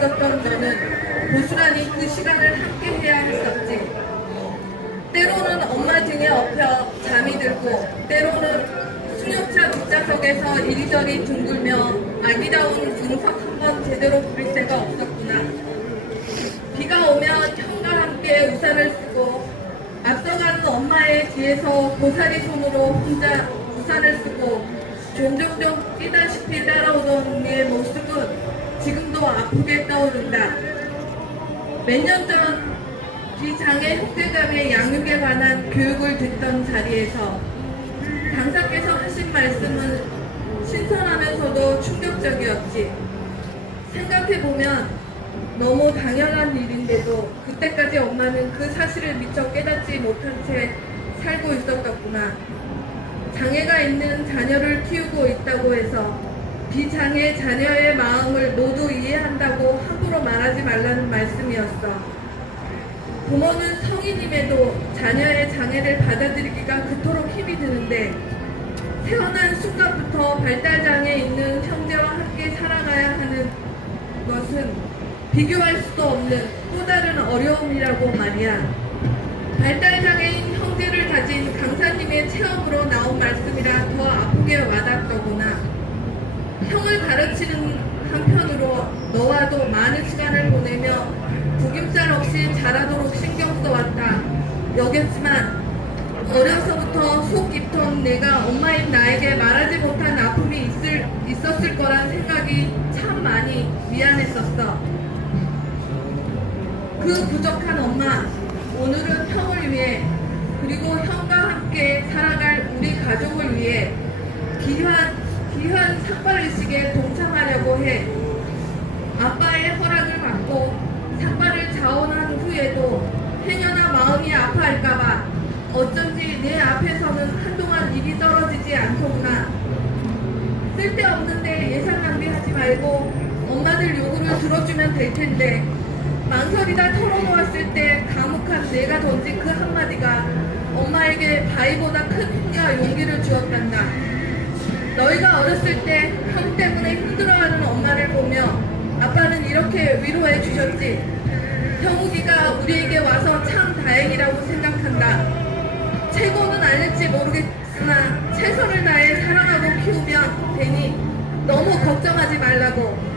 있었던 너는 고스란히 그 시간을 함께 해야 했었지. 때로는 엄마 등에 엎여 잠이 들고 때로는 승용차 뒷좌석에서 이리저리 둥글며 아기다운 응석 한 번 제대로 부릴 새가 없었구나. 비가 오면 형과 함께 우산을 쓰고 앞서가는 엄마의 뒤에서 고사리 손으로 혼자 우산을 쓰고 종종 뛰다시피 따라오던 우리의 모습은 지금도 아프게 떠오른다. 몇 년 전 비장애 형제자매 양육에 관한 교육을 듣던 자리에서 강사께서 하신 말씀은 신선하면서도 충격적이었지. 생각해보면 너무 당연한 일인데도 그때까지 엄마는 그 사실을 미처 깨닫지 못한 채 살고 있었겠구나. 장애가 있는 자녀를 키우고 있다고 해서 비장애 자녀의 마음을 모두 이해한다고 함부로 말하지 말라는 말씀이었어. 부모는 성인임에도 자녀의 장애를 받아들이기가 그토록 힘이 드는데 태어난 순간부터 발달장애 있는 형제와 함께 살아가야 하는 것은 비교할 수도 없는 또 다른 어려움이라고 말이야. 발달장애인 형제를 가진 강사님의 체험으로 나온 말씀이라 더 아프게 와닿더구나. 형을 가르치는 한편으로 너와도 많은 시간을 보내며 구김살 없이 자라도록 신경 써왔다. 여겼지만 어려서부터 속 깊던 내가 엄마인 나에게 말하지 못한 아픔이 있었을 거란 생각이 참 많이 미안했었어. 그 부족한 엄마, 오늘은 형을 위해 그리고 형과 함께 살아갈 우리 가족을 위해 귀한 삭발의식에 동참하려고 해. 아빠의 허락을 받고 삭발을 자원한 후에도 행여나 마음이 아파할까봐 어쩐지 내 앞에서는 한동안 입이 떨어지지 않더구나. 쓸데없는데 예산 낭비하지 말고 엄마들 요구를 들어주면 될 텐데 망설이다 털어놓았을 때 감옥한 내가 던진 그 한마디가 엄마에게 바위보다 큰 힘과 용기를 주었단다. 너희가 어렸을 때 형 때문에 힘들어하는 엄마를 보며 아빠는 이렇게 위로해 주셨지. 형욱이가 우리에게 와서 참 다행이라고 생각한다. 최고는 아닐지 모르겠으나 최선을 다해 사랑하고 키우면 되니 너무 걱정하지 말라고.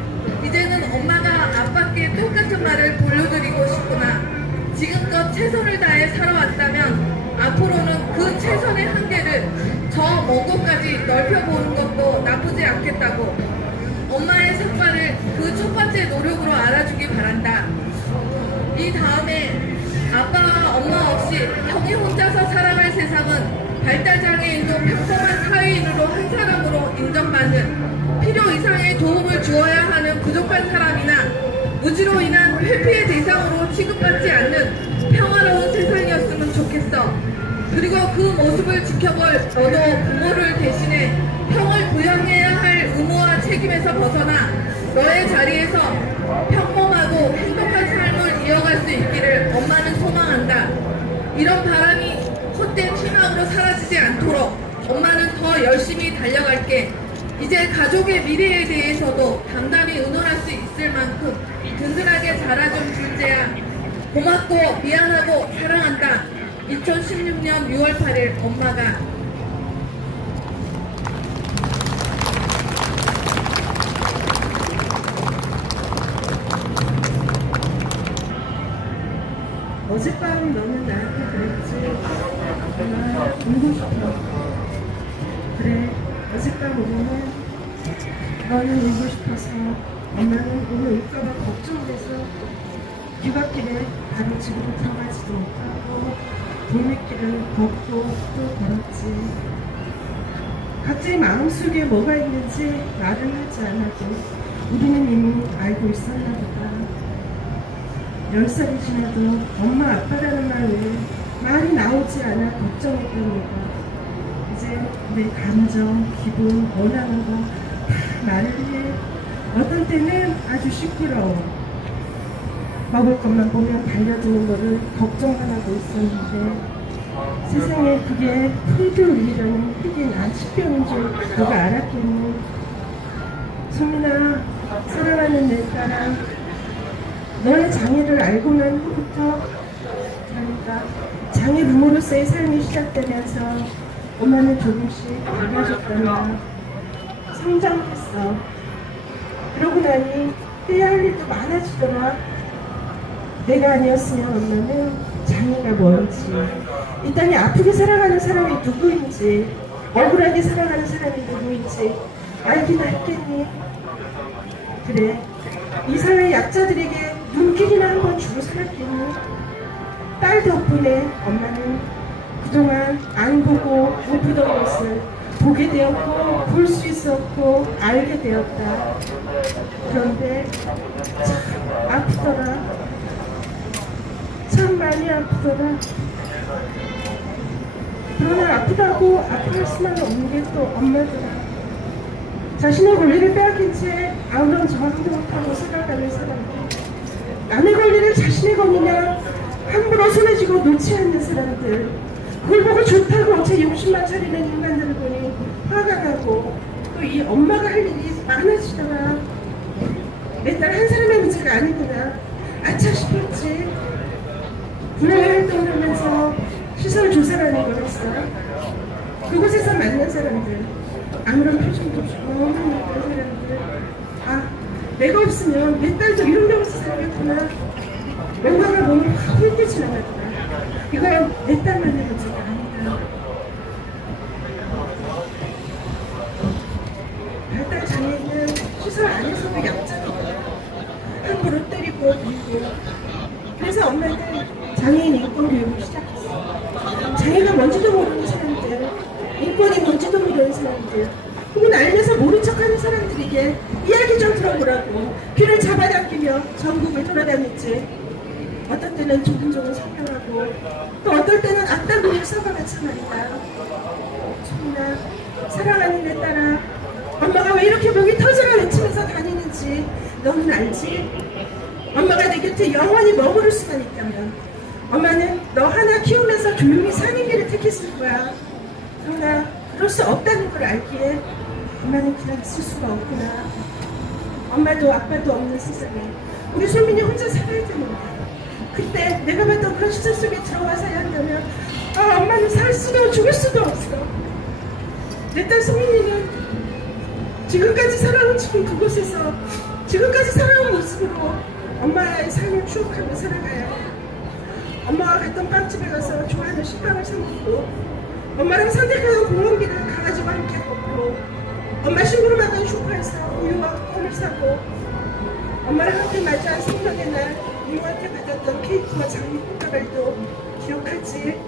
이제는 엄마가 아빠께 똑같은 말을 돌려드리고 싶구나. 지금껏 최선을 다해 살아왔다면 앞으로는 그 최선의 한계를 저 먼 곳까지 넓혀보는 것도 나쁘지 않겠다고. 엄마의 삭발을 그 첫 번째 노력으로 알아주기 바란다. 이 다음에 아빠와 엄마 없이 형이 혼자서 살아갈 세상은 발달장애인도 평범한 사회인으로 한 사람으로 인정받는 필요 이상의 도움을 주어야 하는 부족한 사람이나 무지로 인한 회피의 대상으로 취급받지 않는 평화로운 세상이었으면 좋겠어. 그리고 그 모습을 지켜볼 너도 부모를 대신해 형을 부양해야 할 의무와 책임에서 벗어나 너의 자리에서 평범하고 행복한 삶을 이어갈 수 있기를 엄마는 소망한다. 이런 바람이 헛된 희망으로 사라지지 않도록 엄마는 더 열심히 달려갈게. 이제 가족의 미래에 대해서도 담담히 의논할 수 있을 만큼 든든하게 자라준 둘째야. 고맙고 미안하고 사랑한다. 2016년 6월 8일 엄마가. 어젯밤 너는 나한테 그랬지. 엄마 울고 싶어. 그래, 어젯밤 오면은 너는 울고 싶어서 엄마는 오늘 울까봐 걱정돼서 귀갓길에 바로 집으로 들어가지도 못하고 돌밑길을 걷고 또 걸었지. 각자의 마음속에 뭐가 있는지 말을 하지 않아도 우리는 이미 알고 있었나 보다. 10살이 지나도 엄마 아빠라는 말 외에 말이 나오지 않아 걱정했던 내가 이제 내 감정, 기분, 원하는 거 다 말을 해. 어떤 때는 아주 시끄러워. 먹을 것만 보면 달려드는 거를 걱정만 하고 있었는데 세상에 그게 풀들 울리려는 흑인 안치병인 줄 누가 알았겠니. 소민아, 사랑하는 내 딸아, 너의 장애를 알고 난 후부터 그러니까 장애 부모로서의 삶이 시작되면서 엄마는 조금씩 달라졌더라. 성장했어. 그러고 나니 해야 할 일도 많아지더라. 내가 아니었으면 엄마는 장애가 뭔지, 이 땅에 아프게 살아가는 사람이 누구인지, 억울하게 살아가는 사람이 누구인지 알기나 했겠니? 그래, 이 사회 약자들에게 눈길이나 한번 주고 살았겠니? 딸 덕분에 엄마는 그동안 안 보고 못 보던 것을 보게 되었고 볼 수 있었고 알게 되었다. 그런데 참 아프더라. 참 많이 아프더라. 그러나 아프다고 아파할 수만 없는 게 또 엄마더라. 자신의 권리를 빼앗긴 채 아무런 저항도 못하고 살아가는 사람들, 남의 권리를 자신의 권리냐 함부로 손에 쥐고 놓지 않는 사람들, 그걸 보고 좋다고 제 욕심만 차리는 인간들을 보니 화가 나고 또 이 엄마가 할 일이 많아지더라. 내 딸 한 사람의 문제가 아니구나 아차 싶었지. 분야의 활동을 하면서 시설 조사라는 걸 했어. 그곳에서 만난 사람들, 아무런 표정도 없이 너무 예쁜 사람들, 아 내가 없으면 내 딸도 이런 데 없어 살겠구나. 뭔가가 몸을 확 훑게 지나가더라. 이건 내 딸만의 문제가 아니다. 발달 장애인은 시설 안에서도 약자거든. 함부로 때리고 밀고. 그래서 엄마는 장애인 인권 교육을 시작했어. 장애가 뭔지도 모르는 사람들, 인권이 뭔지도 모르는 사람들, 혹은 알면서 모른 척하는 사람들에게 이야기 좀 들어보라고 귀를 잡아당기며 전국을 돌아다녔지. 어떤 때는 조근조근 설명하고 또 어떨 때는 악담을 써가면서 말이다. 소민아, 사랑하는 내 딸아, 엄마가 왜 이렇게 목이 터져라 외치면서 다니는지 너는 알지? 엄마가 내 곁에 영원히 머무를 수만 있다면 엄마는 너 하나 키우면서 조용히 사는 길을 택했을 거야. 그러나 그럴 수 없다는 걸 알기에 엄마는 그냥 있을 수가 없구나. 엄마도 아빠도 없는 세상에 우리 소민이 혼자 살아야 되는데, 그때 내가 봤던 그런 시절 속에 들어와서야 한다면 아 엄마는 살 수도 죽을 수도 없어. 내 딸 소민이는 지금까지 살아온 지금 그곳에서 지금까지 살아온 모습으로 엄마의 삶을 추억하며 살아가야 해. 엄마가 갔던 빵집에 가서 좋아하는 식빵을 사 먹고, 엄마랑 산책하는 공원길을 강아지와 함께 걷고, 엄마 심부름하던 슈퍼에서 우유와 껌을 사고, 엄마랑 함께 맞이한 생명의 날 이모한테 받았던 케이크와 장미꽃다발도 기억하지.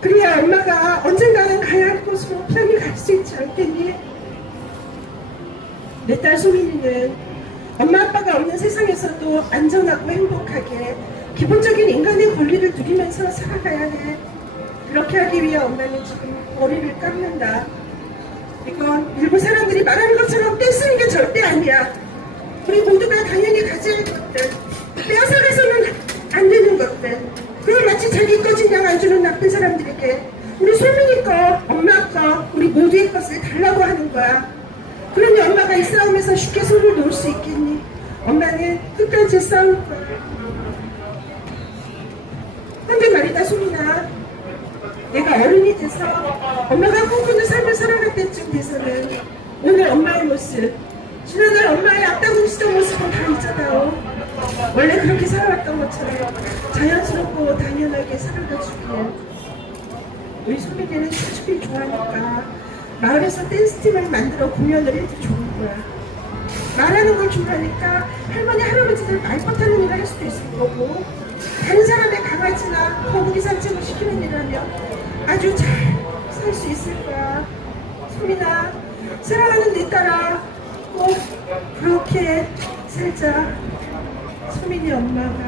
그래야 엄마가 언젠가는 가야 할 곳으로 편히 갈 수 있지 않겠니? 내 딸 소민이는 엄마 아빠가 없는 세상에서도 안전하고 행복하게 기본적인 인간의 권리를 누리면서 살아가야 해. 그렇게 하기 위해 엄마는 지금 머리를 깎는다. 이건 일부 사람들이 말하는 것처럼 떼쓰는 게 절대 아니야. 우리 모두가 당연히 가져야 할 것들, 빼앗아가서는 안 되는 것들, 그걸 마치 자기 거진 양 안 주는 나쁜 사람들에게 우리 소민이 거, 엄마 거, 우리 모두의 것을 달라고 하는 거야. 그러니 엄마가 이 싸움에서 쉽게 손을 놓을 수 있겠니? 엄마는 끝까지 싸울 거야. 근데 말이다 소민아, 내가 어른이 돼서 엄마가 꿈꾸는 삶을 살아갈 때쯤 돼서는 오늘 엄마의 모습, 지난날 엄마의 악담을 쓰던 모습은 다 잊어다오. 원래 그렇게 살아왔던 것처럼 자연스럽고 당연하게 살아가주길. 우리 소민이는 춤추기 좋아하니까 마을에서 댄스팀을 만들어 공연을 해도 좋은 거야. 말하는 걸 좋아하니까 할머니 할아버지들 말 못하는 일을 할 수도 있을 거고, 다른 사람의 강아지나 거북이 산책을 시키는 일하면 아주 잘 살 수 있을 거야. 소민아, 사랑하는 내 딸아, 꼭 그렇게 살자. 소민이 엄마가